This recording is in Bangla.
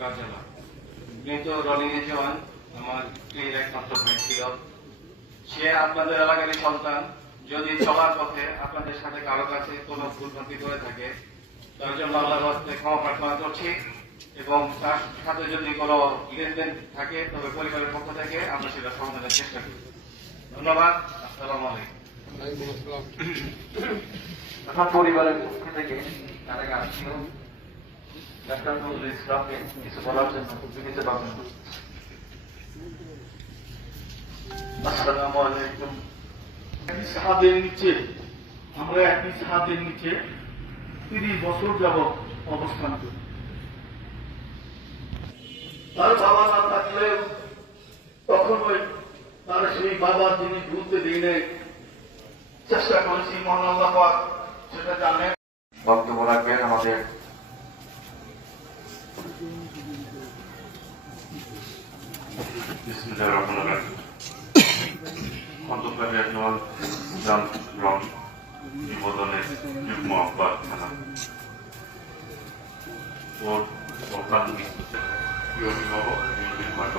চট্টগ্রাম মৃত রনি জওয়ান আমার স্ত্রীর একমাত্র ভাই ছিল সে আপনাদের এলাকারই সন্তান। যদি চলার পথে আপনাদের সাথে কারও কাছে কোনো ভুল ভ্রান্তি করে থাকে তার জন্য আল্লাহর হস্তে ক্ষমা প্রার্থনা করছি এবং তার সাথে যদি কোনো লেনদেন থাকে তবে পরিবারের পক্ষ থেকে আমরা সেটা সমাধানের চেষ্টা করি। ধন্যবাদ। আসসালামু আলাইকুম। পরিবারের পক্ষ থেকে তারা আত্মীয় ডাক্তার নজরুল ইসলামকে কিছু বলার জন্য দিতে পারবেন আসসালামু আলাইকুম। একই নিচে আমরা একই ছাদের নিচে তিরিশ বছর যাবৎ অবস্থান করি। তার বাবা না থাকলে তখনই তার সেই বাবার যিনি ভুলতে দিনে চেষ্টা করেছি মহান আল্লাহ সেটা জানেন। বক্তব্য রাখবেন আমাদের বিসমিল্লাহির রহমানির রহিম খন্দকার একজন জান রং নিবেদনের যুগ্ম আহ্বায়ক থানা ওর প্রধান প্রিয় অভিভাবক নির্মাণ